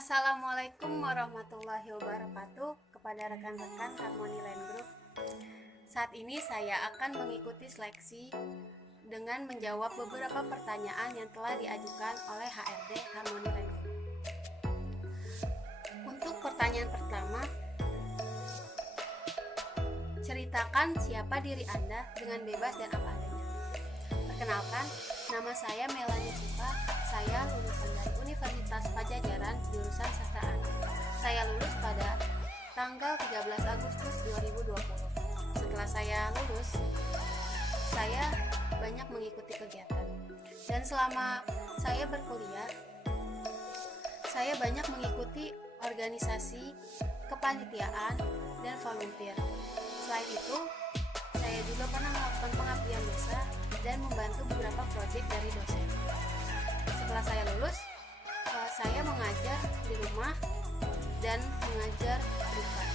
Assalamualaikum warahmatullahi wabarakatuh kepada rekan-rekan Harmony Land Group. Saat ini saya akan mengikuti seleksi dengan menjawab beberapa pertanyaan yang telah diajukan oleh HRD Harmony Land Group. Untuk pertanyaan pertama, ceritakan siapa diri Anda dengan bebas dan apa adanya. Perkenalkan, nama saya Melanie Suka. Saya lulusan dari Universitas Pajajaran jurusan Sastra Anak. Saya lulus pada tanggal 13 Agustus 2020. Setelah saya lulus, saya banyak mengikuti kegiatan. Dan selama saya berkuliah, saya banyak mengikuti organisasi, kepanitiaan, dan volunteer. Selain itu, saya juga pernah melakukan pengabdian desa dan membantu beberapa proyek dari dosen. Setelah saya lulus, saya mengajar di rumah dan mengajar privat.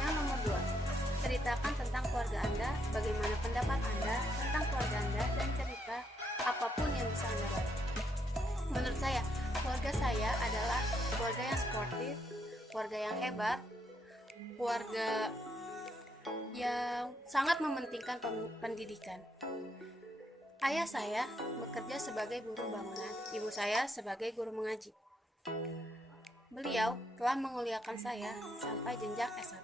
Yang nomor 2, ceritakan tentang keluarga Anda, bagaimana pendapat Anda tentang keluarga Anda, dan cerita apapun yang bisa Anda bantu. Menurut saya, keluarga saya adalah keluarga yang sportif, keluarga yang hebat, keluarga yang sangat mementingkan pendidikan. Ayah saya bekerja sebagai buruh bangunan, ibu saya sebagai guru mengaji. Beliau telah menguliakan saya sampai jenjang S1.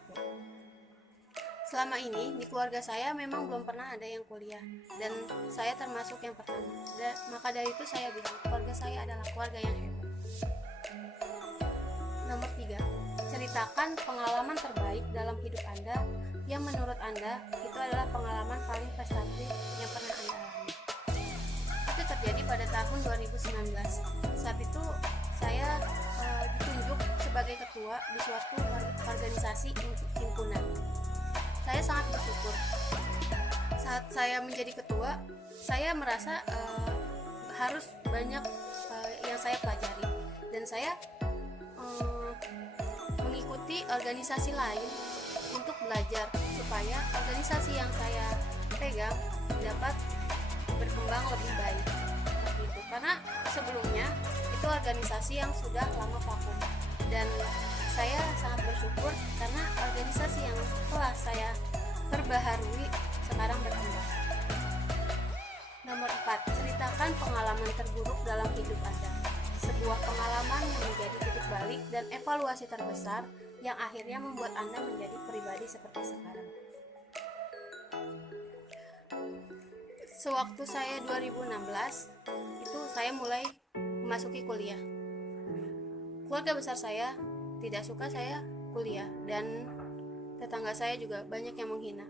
Selama ini di keluarga saya memang belum pernah ada yang kuliah, dan saya termasuk yang pertama. Maka dari itu saya bilang keluarga saya adalah keluarga yang hebat. Nomor 3, ceritakan pengalaman terbaik dalam hidup Anda yang menurut Anda itu adalah pengalaman paling prestatif yang pernah Anda alami. Itu terjadi pada tahun 2019. Saat itu saya ditunjuk sebagai ketua di suatu organisasi himpunan. Saya sangat bersyukur. Saat saya menjadi ketua, saya merasa harus banyak yang saya pelajari, dan saya mengikuti organisasi lain untuk belajar supaya organisasi yang saya pegang dapat berkembang lebih baik. Gitu. Karena sebelumnya itu organisasi yang sudah lama vakum, dan saya sangat bersyukur karena organisasi yang telah saya perbaharui sekarang berkembang. Nomor 4, ceritakan pengalaman terburuk dalam hidup Anda. Sebuah pengalaman yang menjadi titik balik dan evaluasi terbesar yang akhirnya membuat Anda menjadi pribadi seperti sekarang. Sewaktu saya 2016, itu saya mulai memasuki kuliah. Keluarga besar saya tidak suka saya kuliah, dan tetangga saya juga banyak yang menghina.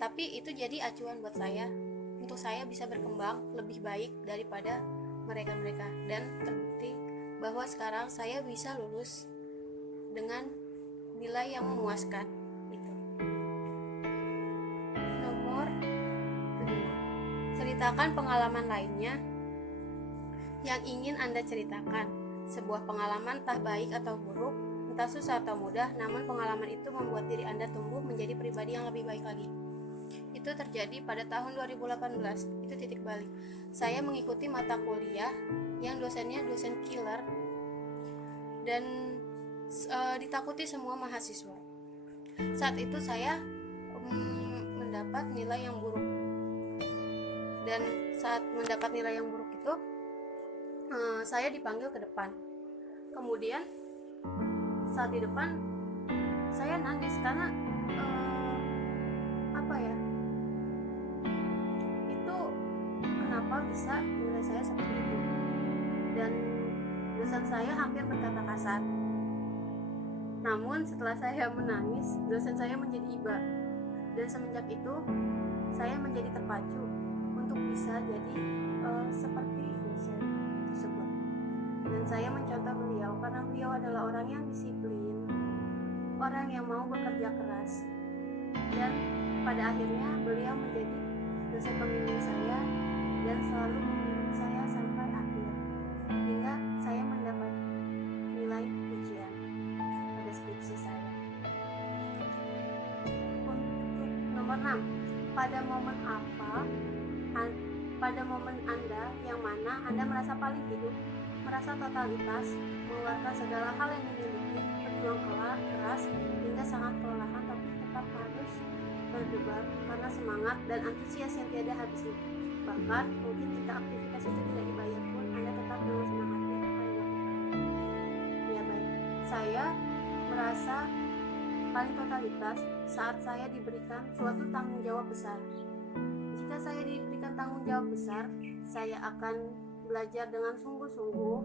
Tapi itu jadi acuan buat saya untuk saya bisa berkembang lebih baik daripada mereka-mereka, dan terbukti bahwa sekarang saya bisa lulus dengan nilai yang memuaskan. Itu. Nomor 5, ceritakan pengalaman lainnya yang ingin Anda ceritakan. Sebuah pengalaman entah baik atau buruk, entah susah atau mudah, namun pengalaman itu membuat diri Anda tumbuh menjadi pribadi yang lebih baik lagi. Itu terjadi pada tahun 2018. Itu titik balik. Saya mengikuti mata kuliah yang dosennya dosen killer dan ditakuti semua mahasiswa. Saat itu saya mendapat nilai yang buruk, dan saat mendapat nilai yang buruk itu saya dipanggil ke depan. Kemudian saat di depan saya nangis karena itu kenapa bisa nilai saya seperti itu, dan dosen saya hampir berkata kasar. Namun setelah saya menangis, dosen saya menjadi iba, dan semenjak itu saya menjadi terpacu untuk bisa jadi seperti dosen tersebut. Dan saya mencontoh beliau karena beliau adalah orang yang disiplin, orang yang mau bekerja keras, dan pada akhirnya beliau menjadi dosen pembimbing saya dan selalu membimbing saya sampai akhir, hingga saya mendapat nilai ujian pada skripsi saya. Untuk nomor 6, pada momen Anda yang mana Anda merasa paling hidup merasa totalitas, mengeluarkan segala hal yang dimiliki, berjuang keras hingga sangat kelelahan, tapi tetap harus berdebar karena semangat dan antusias yang tiada habisnya. Bahkan mungkin jika aktivitas itu tidak dibayar pun, Anda tetap dengan senang hati akan melakukannya. Ya baik, saya merasa paling totalitas saat saya diberikan suatu tanggung jawab besar. Jika saya diberikan tanggung jawab besar, saya akan belajar dengan sungguh-sungguh.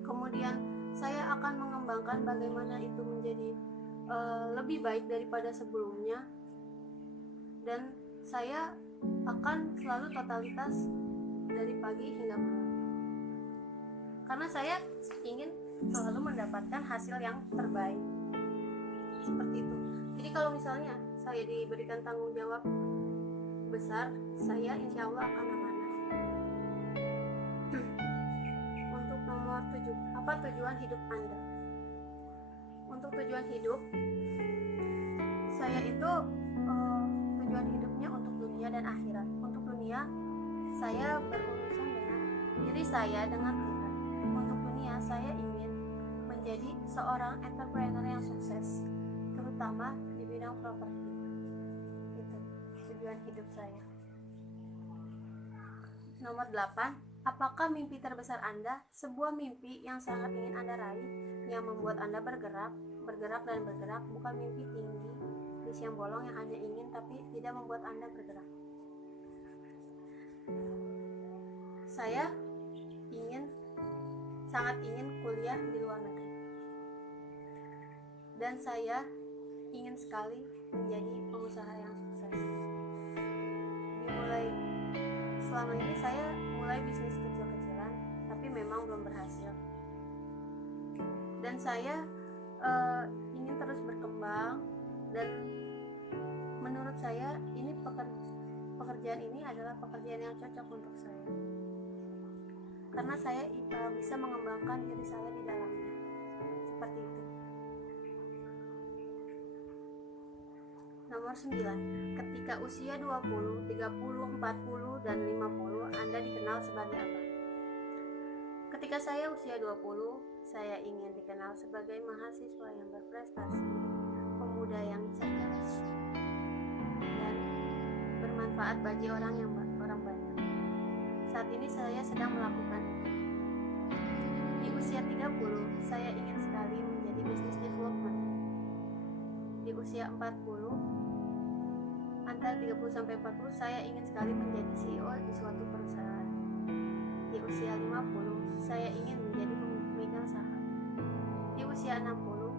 Kemudian saya akan mengembangkan bagaimana itu menjadi lebih baik daripada sebelumnya, dan saya akan selalu totalitas dari pagi hingga malam, karena saya ingin selalu mendapatkan hasil yang terbaik. Seperti itu. Jadi kalau misalnya saya diberikan tanggung jawab besar, saya insya Allah akan amanah. Untuk nomor 7, apa tujuan hidup Anda? Untuk tujuan hidup saya itu tujuan hidupnya untuk dunia dan akhirat. Untuk dunia, saya berurusan dengan diri saya dengan Tuhan. Untuk dunia, saya ingin menjadi seorang entrepreneur yang sukses, terutama di bidang properti. Itu tujuan hidup saya. Nomor 8, apakah mimpi terbesar Anda sebuah mimpi yang sangat ingin Anda raih, yang membuat Anda bergerak, bukan mimpi tinggi di siang bolong yang Anda ingin tapi tidak membuat Anda bergerak. Saya sangat ingin kuliah di luar negeri, dan saya ingin sekali menjadi pengusaha yang sukses. Selama ini saya mulai bisnis kecil-kecilan, tapi memang belum berhasil. Dan saya ingin terus berkembang, dan menurut saya ini pekerjaan ini adalah pekerjaan yang cocok untuk saya, karena saya bisa mengembangkan diri saya di dalamnya. Seperti itu. Nomor 9, ketika usia 20, 30, 40, dan 50, Anda dikenal sebagai apa? Ketika saya usia 20, saya ingin dikenal sebagai mahasiswa yang berprestasi, pemuda yang cerdas, dan bermanfaat bagi orang banyak. Saat ini saya sedang melakukan itu. Di usia 30, saya ingin sekali menjadi business development. Di usia 40, antara 30-40, saya ingin sekali menjadi CEO di suatu perusahaan. Di usia 50, saya ingin menjadi pemegang saham. Di usia 60,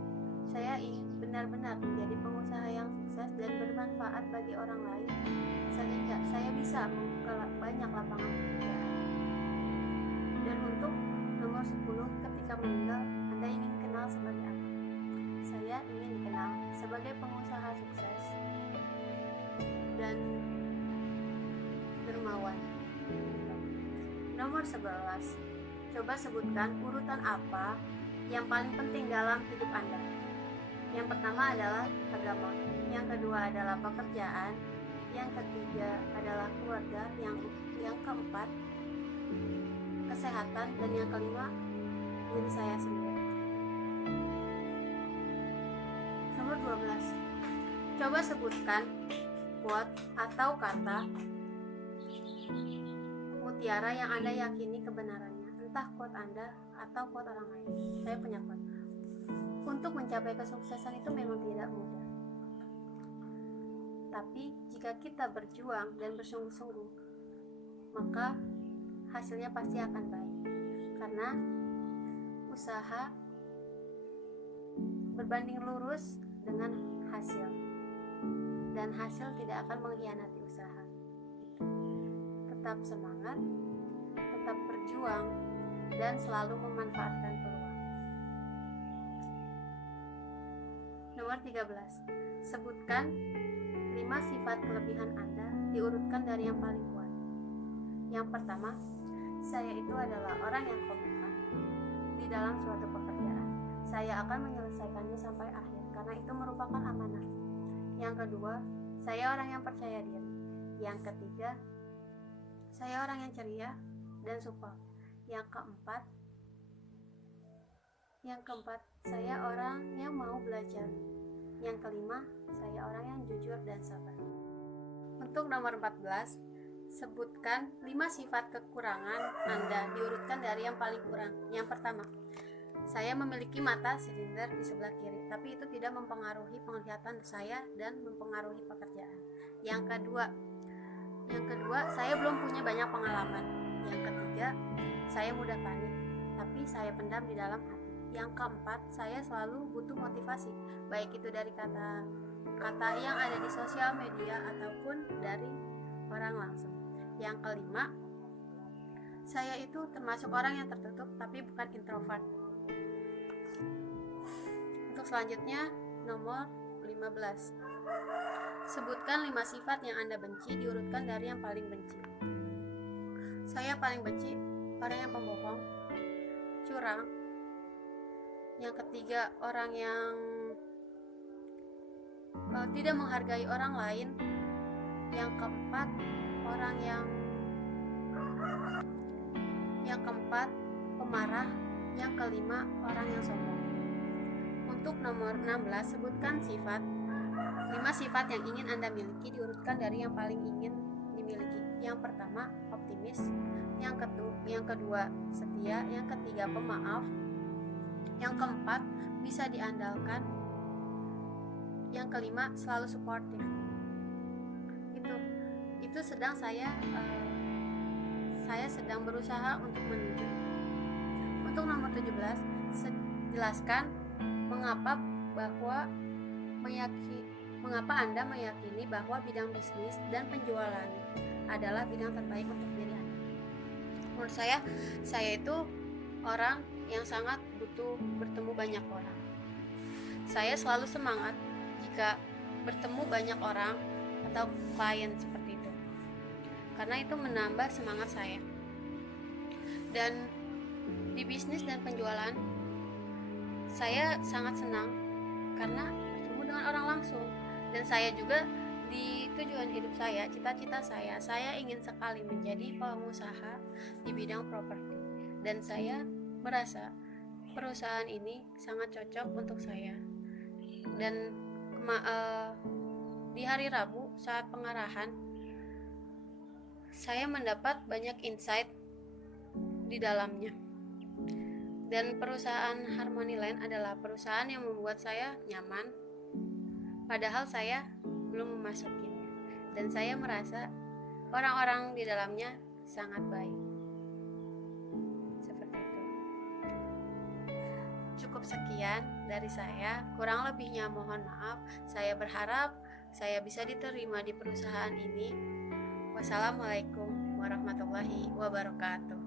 saya ingin benar-benar menjadi pengusaha yang sukses dan bermanfaat bagi orang lain, sehingga saya bisa membuka banyak lapangan pekerjaan. Dan untuk nomor 10, ketika meninggal, Anda ingin dikenal sebagai apa? Saya ingin dikenal sebagai pengusaha sukses dan dermawan. Nomor 11, coba sebutkan urutan apa yang paling penting dalam hidup Anda. Yang pertama adalah agama, yang kedua adalah pekerjaan, yang ketiga adalah keluarga, yang keempat kesehatan, dan yang kelima diri saya sendiri. Nomor 12, coba sebutkan quote atau kata mutiara yang Anda yakini kebenarannya, entah quote Anda atau quote orang lain. Saya punya quote. Untuk mencapai kesuksesan itu memang tidak mudah, tapi jika kita berjuang dan bersungguh-sungguh, maka hasilnya pasti akan baik, karena usaha berbanding lurus dengan hasil, dan hasil tidak akan mengkhianati usaha. Tetap semangat, tetap berjuang, dan selalu memanfaatkan peluang. Nomor 13, sebutkan 5 sifat kelebihan Anda, diurutkan dari yang paling kuat. Yang pertama, saya itu adalah orang yang komitmen di dalam suatu pekerjaan. Saya akan menyelesaikannya sampai akhir, karena itu merupakan amanah. Yang kedua, saya orang yang percaya diri. Yang ketiga, saya orang yang ceria dan support. Yang keempat, Yang keempat, saya orang yang mau belajar. Yang kelima, saya orang yang jujur dan sabar. Untuk nomor 14, sebutkan 5 sifat kekurangan Anda diurutkan dari yang paling kurang. Yang pertama, saya memiliki mata silinder di sebelah kiri, tapi itu tidak mempengaruhi penglihatan saya dan mempengaruhi pekerjaan. Yang kedua, saya belum punya banyak pengalaman. Yang ketiga, saya mudah panik, tapi saya pendam di dalam hati. Yang keempat, saya selalu butuh motivasi, baik itu dari kata yang ada di sosial media ataupun dari orang langsung. Yang kelima, saya itu termasuk orang yang tertutup tapi bukan introvert. Untuk selanjutnya, nomor 15. Sebutkan 5 sifat yang Anda benci diurutkan dari yang paling benci. Saya paling benci orang yang pembohong, curang. Yang ketiga, orang yang tidak menghargai orang lain. Yang keempat, pemarah. Yang kelima, orang yang sombong. Untuk nomor 16, sebutkan 5 sifat yang ingin Anda miliki diurutkan dari yang paling ingin dimiliki. Yang pertama, optimis. Yang kedua, setia. Yang ketiga, pemaaf. Yang keempat, bisa diandalkan. Yang kelima, selalu suportif. Itu sedang saya sedang berusaha untuk menuju. Untuk nomor 17, jelaskan mengapa Anda meyakini bahwa bidang bisnis dan penjualan adalah bidang terbaik untuk diri Anda. Menurut saya itu orang yang sangat butuh bertemu banyak orang. Saya selalu semangat jika bertemu banyak orang atau klien seperti itu, karena itu menambah semangat saya. Dan di bisnis dan penjualan, saya sangat senang karena bertemu dengan orang langsung. Dan saya juga di tujuan hidup saya, cita-cita saya ingin sekali menjadi pengusaha di bidang properti. Dan saya merasa perusahaan ini sangat cocok untuk saya. Dan di hari Rabu saat pengarahan, saya mendapat banyak insight di dalamnya. Dan perusahaan Harmony Land adalah perusahaan yang membuat saya nyaman, padahal saya belum memasukinya. Dan saya merasa orang-orang di dalamnya sangat baik. Seperti itu. Cukup sekian dari saya, kurang lebihnya mohon maaf. Saya berharap saya bisa diterima di perusahaan ini. Wassalamualaikum warahmatullahi wabarakatuh.